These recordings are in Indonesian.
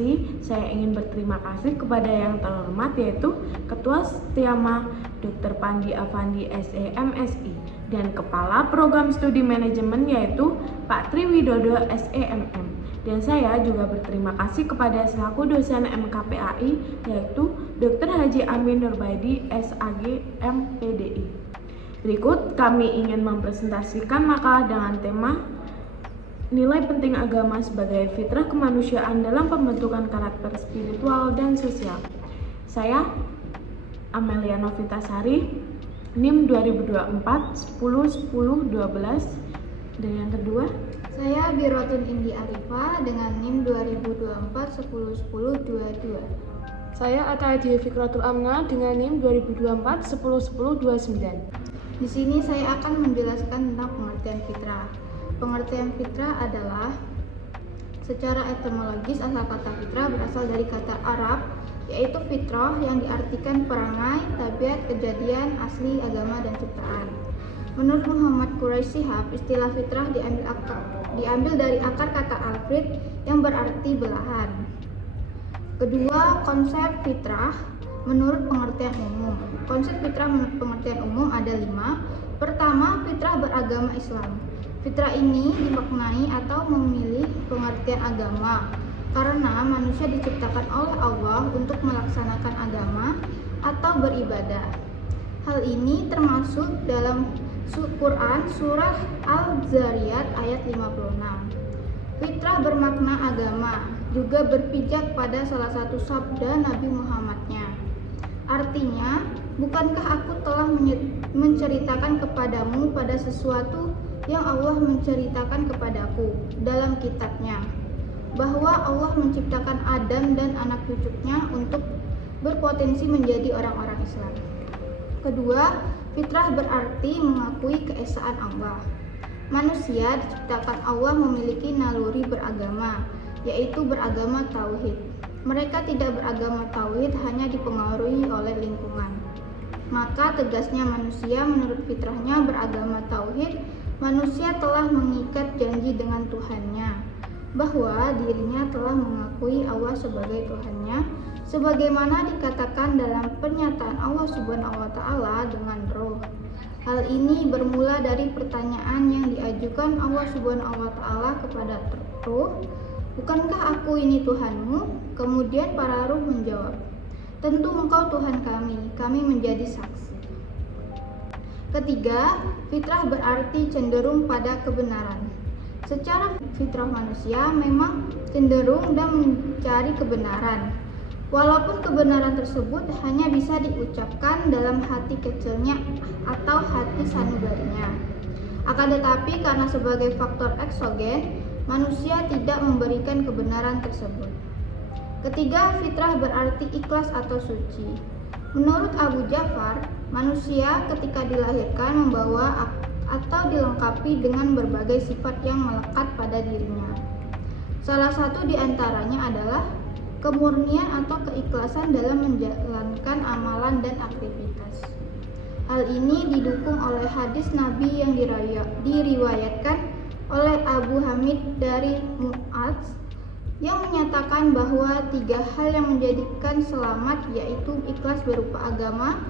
informasi, saya ingin berterima kasih kepada yang terhormat yaitu Ketua Setiama Dr. Pandi Afandi SEMSI dan Kepala Program Studi Manajemen yaitu Pak Triwidodo SEMM. Dan saya juga berterima kasih kepada selaku dosen MKPAI yaitu Dr. Haji Amin Nurbaidi SAG MPDI. Berikut kami ingin mempresentasikan makalah dengan tema Nilai penting agama sebagai fitrah kemanusiaan dalam pembentukan karakter spiritual dan sosial. Saya Amelia Novitasari, NIM 2024 10 10 12. Dan yang kedua, saya Birotun Indi Arifah dengan NIM 2024 10 10 22. Saya Atta Hadiah Fikratul Amna dengan NIM 2024 10 10 29. Di sini saya akan menjelaskan tentang pengertian fitrah. Pengertian fitrah adalah secara etimologis asal kata fitrah berasal dari kata Arab yaitu fitrah yang diartikan perangai, tabiat, kejadian, asli, agama, dan ciptaan. Menurut Muhammad Quraisy Shihab, istilah fitrah diambil dari akar kata Alfrid yang berarti belahan. Kedua, konsep fitrah menurut pengertian umum. Konsep fitrah menurut pengertian umum ada 5. Pertama, fitrah beragama Islam. Fitrah ini dimaknai atau memilih pengertian agama karena manusia diciptakan oleh Allah untuk melaksanakan agama atau beribadah. Hal ini termasuk dalam Quran surah Al-Zariyat ayat 56. Fitrah bermakna agama juga berpijak pada salah satu sabda Nabi Muhammadnya. Artinya, bukankah aku telah menceritakan kepadamu pada sesuatu yang Allah menceritakan kepadaku dalam kitabnya, bahwa Allah menciptakan Adam dan anak cucunya untuk berpotensi menjadi orang-orang Islam. Kedua, fitrah berarti mengakui keesaan Allah. Manusia diciptakan Allah memiliki naluri beragama, yaitu beragama tauhid. Mereka tidak beragama tauhid hanya dipengaruhi oleh lingkungan. Maka tegasnya manusia menurut fitrahnya beragama tauhid, manusia telah mengikat janji dengan Tuhannya, bahwa dirinya telah mengakui Allah sebagai Tuhannya, sebagaimana dikatakan dalam pernyataan Allah Subhanahu wa Ta'ala dengan roh. Hal ini bermula dari pertanyaan yang diajukan Allah Subhanahu wa Ta'ala kepada roh, "Bukankah aku ini Tuhanmu?" Kemudian para roh menjawab, "Tentu engkau Tuhan kami menjadi saksi." Ketiga, fitrah berarti cenderung pada kebenaran. Secara fitrah manusia memang cenderung dan mencari kebenaran, walaupun kebenaran tersebut hanya bisa diucapkan dalam hati kecilnya atau hati sanubarinya. Akan tetapi karena sebagai faktor eksogen, manusia tidak memberikan kebenaran tersebut. Ketiga, fitrah berarti ikhlas atau suci. Menurut Abu Ja'far, manusia ketika dilahirkan membawa atau dilengkapi dengan berbagai sifat yang melekat pada dirinya. Salah satu di antaranya adalah kemurnian atau keikhlasan dalam menjalankan amalan dan aktivitas. Hal ini didukung oleh hadis Nabi yang diriwayatkan oleh Abu Hamid dari Mu'adz yang menyatakan bahwa 3 hal yang menjadikan selamat yaitu ikhlas berupa agama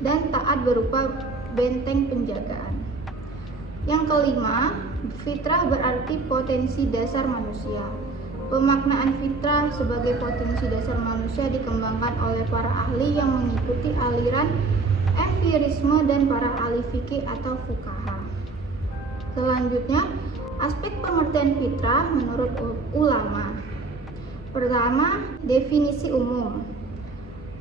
dan taat berupa benteng penjagaan. Yang kelima, fitrah berarti potensi dasar manusia. Pemaknaan fitrah sebagai potensi dasar manusia dikembangkan oleh para ahli yang mengikuti aliran empirisme dan para ahli fikih atau fuqaha. Selanjutnya, aspek pengertian fitrah menurut ulama. Pertama, definisi umum.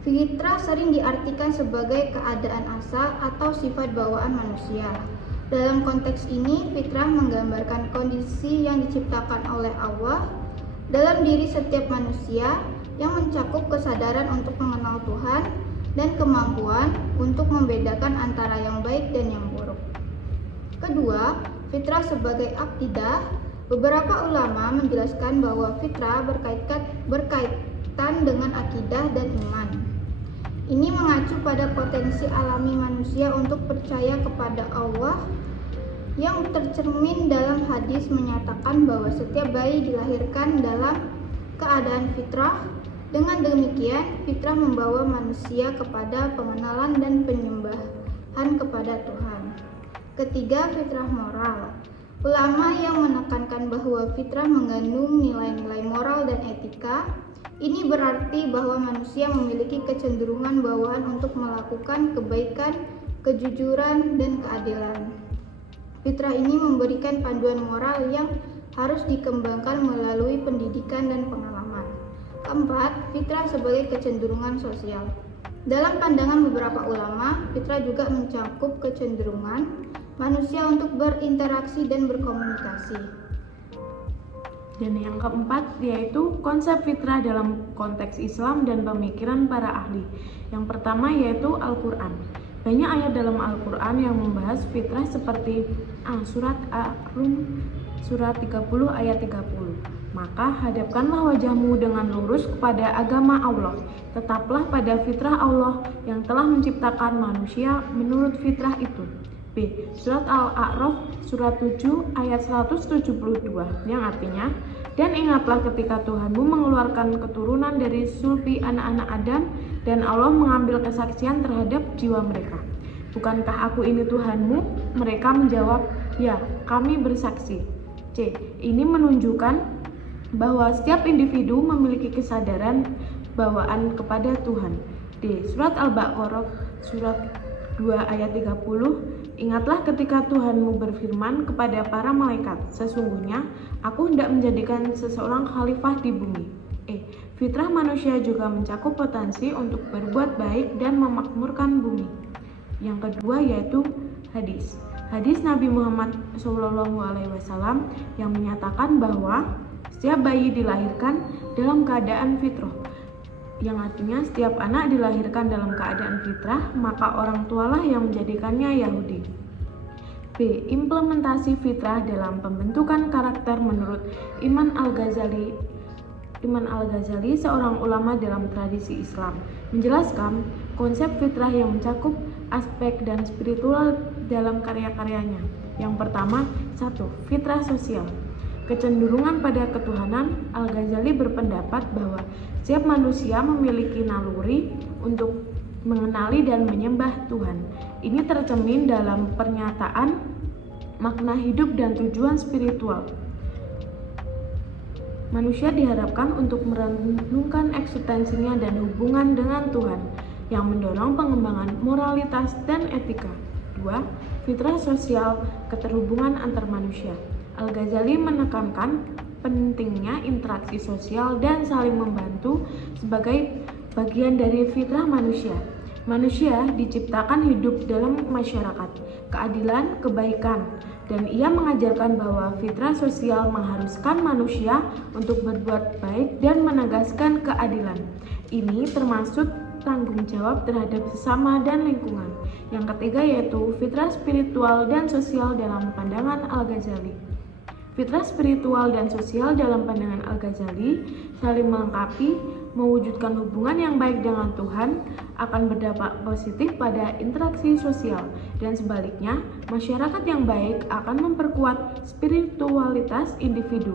Fitrah sering diartikan sebagai keadaan asal atau sifat bawaan manusia. Dalam konteks ini, fitrah menggambarkan kondisi yang diciptakan oleh Allah dalam diri setiap manusia yang mencakup kesadaran untuk mengenal Tuhan dan kemampuan untuk membedakan antara yang baik dan yang buruk. Kedua, fitrah sebagai akidah. Beberapa ulama menjelaskan bahwa fitrah berkaitan dengan akidah dan iman. Ini mengacu pada potensi alami manusia untuk percaya kepada Allah yang tercermin dalam hadis menyatakan bahwa setiap bayi dilahirkan dalam keadaan fitrah. Dengan demikian, fitrah membawa manusia kepada pengenalan dan penyembahan kepada Tuhan. Ketiga, fitrah moral. Ulama yang menekankan bahwa fitrah mengandung nilai-nilai moral dan etika. Ini berarti bahwa manusia memiliki kecenderungan bawaan untuk melakukan kebaikan, kejujuran, dan keadilan. Fitrah ini memberikan panduan moral yang harus dikembangkan melalui pendidikan dan pengalaman. Keempat, fitrah sebagai kecenderungan sosial. Dalam pandangan beberapa ulama, fitrah juga mencakup kecenderungan manusia untuk berinteraksi dan berkomunikasi. Dan yang keempat yaitu konsep fitrah dalam konteks Islam dan pemikiran para ahli. Yang pertama yaitu Al-Quran. Banyak ayat dalam Al-Quran yang membahas fitrah seperti surat Ar-Rum surat 30 ayat 30. Maka hadapkanlah wajahmu dengan lurus kepada agama Allah. Tetaplah pada fitrah Allah yang telah menciptakan manusia menurut fitrah itu. B. Surat Al-A'raf surat 7 ayat 172 yang artinya, dan ingatlah ketika Tuhanmu mengeluarkan keturunan dari sulbi anak-anak Adam dan Allah mengambil kesaksian terhadap jiwa mereka. Bukankah aku ini Tuhanmu? Mereka menjawab, ya, kami bersaksi. C. Ini menunjukkan bahwa setiap individu memiliki kesadaran bawaan kepada Tuhan. D. Surat Al-Baqarah surat 2 ayat 30. Ingatlah ketika Tuhanmu berfirman kepada para malaikat, sesungguhnya aku hendak menjadikan seseorang khalifah di bumi. E. Fitrah manusia juga mencakup potensi untuk berbuat baik dan memakmurkan bumi. Yang kedua yaitu hadis. Hadis Nabi Muhammad SAW yang menyatakan bahwa setiap bayi dilahirkan dalam keadaan fitrah, yang artinya setiap anak dilahirkan dalam keadaan fitrah, maka orang tualah yang menjadikannya Yahudi. B. Implementasi fitrah dalam pembentukan karakter menurut Imam Al-Ghazali. Imam Al-Ghazali, seorang ulama dalam tradisi Islam, menjelaskan konsep fitrah yang mencakup aspek dan spiritual dalam karya-karyanya. Yang pertama, 1. Fitrah sosial. Kecenderungan pada ketuhanan. Al-Ghazali berpendapat bahwa setiap manusia memiliki naluri untuk mengenali dan menyembah Tuhan. Ini tercermin dalam pernyataan makna hidup dan tujuan spiritual. Manusia diharapkan untuk merenungkan eksistensinya dan hubungan dengan Tuhan yang mendorong pengembangan moralitas dan etika. 2. Fitrah sosial, keterhubungan antar manusia. Al-Ghazali menekankan pentingnya interaksi sosial dan saling membantu sebagai bagian dari fitrah manusia. Manusia diciptakan hidup dalam masyarakat, keadilan, kebaikan, dan ia mengajarkan bahwa fitrah sosial mengharuskan manusia untuk berbuat baik dan menegaskan keadilan. Ini termasuk tanggung jawab terhadap sesama dan lingkungan. Yang ketiga yaitu fitrah spiritual dan sosial dalam pandangan Al-Ghazali. Fitrah spiritual dan sosial dalam pandangan Al-Ghazali saling melengkapi, mewujudkan hubungan yang baik dengan Tuhan, akan berdampak positif pada interaksi sosial, dan sebaliknya, masyarakat yang baik akan memperkuat spiritualitas individu.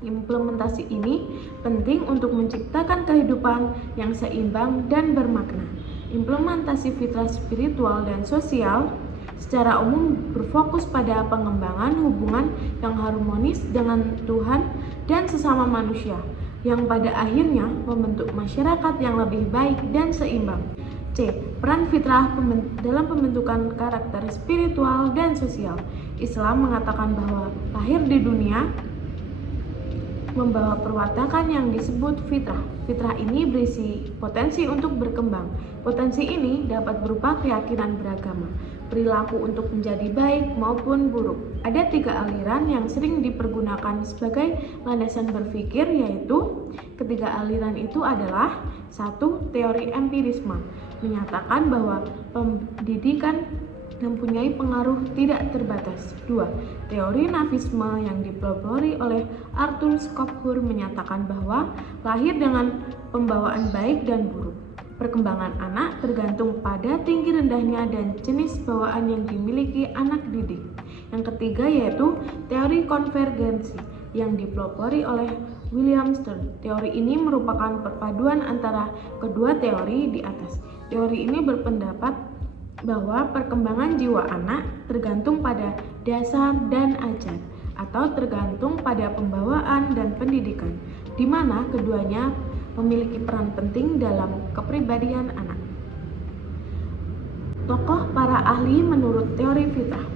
Implementasi ini penting untuk menciptakan kehidupan yang seimbang dan bermakna. Implementasi fitrah spiritual dan sosial secara umum berfokus pada pengembangan hubungan yang harmonis dengan Tuhan dan sesama manusia, yang pada akhirnya membentuk masyarakat yang lebih baik dan seimbang. C. Peran fitrah dalam pembentukan karakter spiritual dan sosial. Islam mengatakan bahwa lahir di dunia membawa perwatakan yang disebut fitrah. Fitrah ini berisi potensi untuk berkembang. Potensi ini dapat berupa keyakinan beragama, perilaku untuk menjadi baik maupun buruk. Ada 3 aliran yang sering dipergunakan sebagai landasan berpikir, yaitu ketiga aliran itu adalah 1. Teori empirisme, menyatakan bahwa pendidikan mempunyai pengaruh tidak terbatas. 2. Teori nafisme yang dipelopori oleh Arthur Schopenhauer menyatakan bahwa lahir dengan pembawaan baik dan buruk. Perkembangan anak tergantung pada tinggi rendahnya dan jenis bawaan yang dimiliki anak didik. Yang ketiga yaitu teori konvergensi yang dipelopori oleh William Stern. Teori ini merupakan perpaduan antara kedua teori di atas. Teori ini berpendapat bahwa perkembangan jiwa anak tergantung pada dasar dan ajar, atau tergantung pada pembawaan dan pendidikan, di mana keduanya memiliki peran penting dalam kepribadian anak. Tokoh para ahli menurut teori fitrah.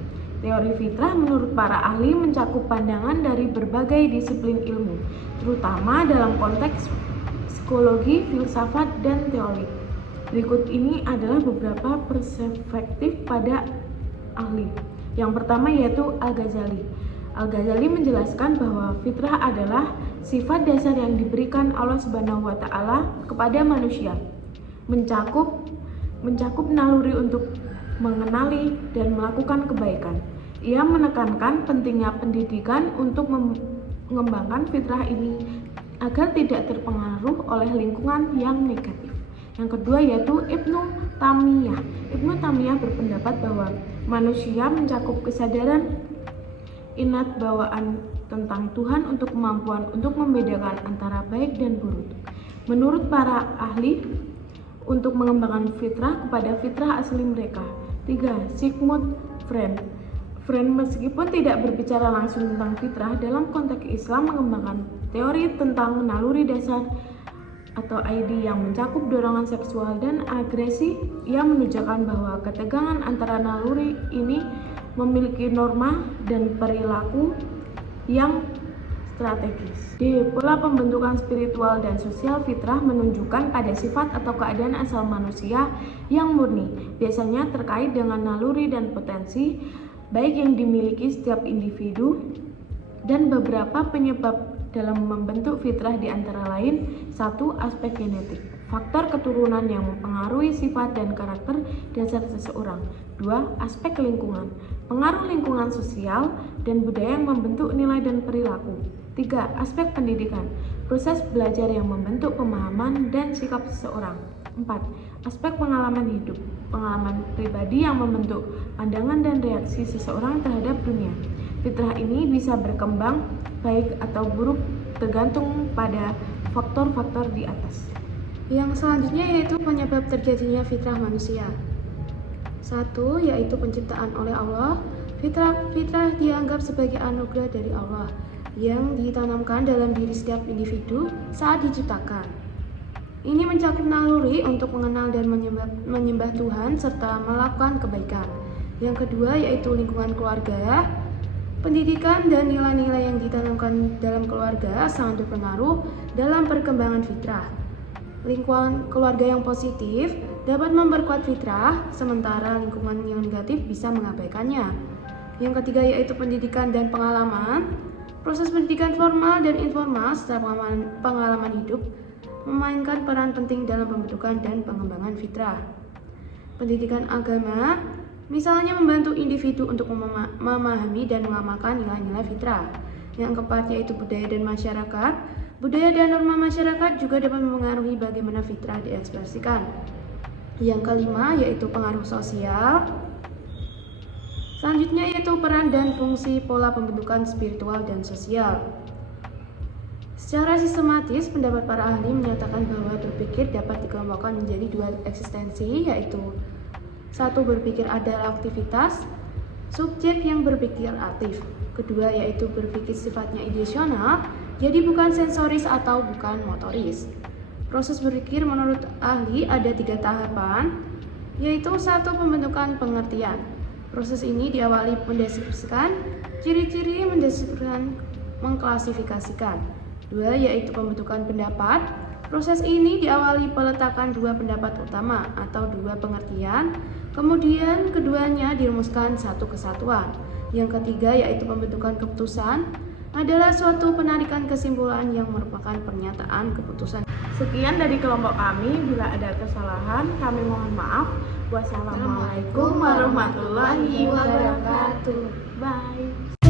Teori fitrah menurut para ahli mencakup pandangan dari berbagai disiplin ilmu, terutama dalam konteks psikologi, filsafat, dan teori. Berikut ini adalah beberapa perspektif pada ahli. Yang pertama yaitu Al-Ghazali. Al-Ghazali menjelaskan bahwa fitrah adalah sifat dasar yang diberikan Allah Subhanahu wa Ta'ala kepada manusia, mencakup naluri untuk mengenali dan melakukan kebaikan. Ia menekankan pentingnya pendidikan untuk mengembangkan fitrah ini agar tidak terpengaruh oleh lingkungan yang negatif. Yang kedua yaitu Ibnu Taimiyah. Ibnu Taimiyah berpendapat bahwa manusia mencakup kesadaran innat bawaan tentang Tuhan untuk kemampuan untuk membedakan antara baik dan buruk. Menurut para ahli, untuk mengembangkan fitrah kepada fitrah asli mereka. 3. Sigmund Freud. Freud meskipun tidak berbicara langsung tentang fitrah, dalam konteks Islam mengembangkan teori tentang naluri dasar atau ID yang mencakup dorongan seksual dan agresi. Ia menunjukkan bahwa ketegangan antara naluri ini memiliki norma dan perilaku yang strategis. D. Pola pembentukan spiritual dan sosial fitrah menunjukkan pada sifat atau keadaan asal manusia yang murni, biasanya terkait dengan naluri dan potensi baik yang dimiliki setiap individu, dan beberapa penyebab dalam membentuk fitrah di antara lain: 1. Aspek genetik, faktor keturunan yang mempengaruhi sifat dan karakter dasar seseorang. 2. Aspek lingkungan, pengaruh lingkungan sosial dan budaya yang membentuk nilai dan perilaku. 3. Aspek pendidikan, proses belajar yang membentuk pemahaman dan sikap seseorang. 4. Aspek pengalaman hidup, pengalaman pribadi yang membentuk pandangan dan reaksi seseorang terhadap dunia. Fitrah ini bisa berkembang baik atau buruk tergantung pada faktor-faktor di atas. Yang selanjutnya yaitu penyebab terjadinya fitrah manusia. 1. Yaitu penciptaan oleh Allah. Fitrah dianggap sebagai anugerah dari Allah yang ditanamkan dalam diri setiap individu saat diciptakan. Ini mencakup naluri untuk mengenal dan menyembah Tuhan serta melakukan kebaikan. Yang kedua yaitu lingkungan keluarga. Pendidikan dan nilai-nilai yang ditanamkan dalam keluarga sangat berpengaruh dalam perkembangan fitrah. Lingkungan keluarga yang positif dapat memperkuat fitrah, sementara lingkungan yang negatif bisa mengabaikannya. Yang ketiga yaitu pendidikan dan pengalaman. Proses pendidikan formal dan informal serta pengalaman hidup memainkan peran penting dalam pembentukan dan pengembangan fitrah. Pendidikan agama misalnya membantu individu untuk memahami dan mengamalkan nilai-nilai fitrah. Yang keempat yaitu budaya dan masyarakat. Budaya dan norma masyarakat juga dapat mempengaruhi bagaimana fitrah diekspresikan. Yang kelima yaitu pengaruh sosial. Selanjutnya yaitu peran dan fungsi pola pembentukan spiritual dan sosial. Secara sistematis, pendapat para ahli menyatakan bahwa berpikir dapat dikelompokkan menjadi dua eksistensi, yaitu 1. Berpikir adalah aktivitas subjek yang berpikir aktif. Kedua yaitu berpikir sifatnya ideasional, jadi bukan sensoris atau bukan motoris. Proses berpikir menurut ahli ada 3 tahapan, yaitu 1. Pembentukan pengertian. Proses ini diawali mendeskripsikan ciri-ciri, mendeskripsikan, mengklasifikasikan. 2. Yaitu pembentukan pendapat. Proses ini diawali peletakan 2 pendapat utama atau 2 pengertian, kemudian keduanya dirumuskan satu kesatuan. Yang ketiga yaitu pembentukan keputusan adalah suatu penarikan kesimpulan yang merupakan pernyataan keputusan. Sekian dari kelompok kami, bila ada kesalahan kami mohon maaf. Wassalamualaikum warahmatullahi wabarakatuh. Bye.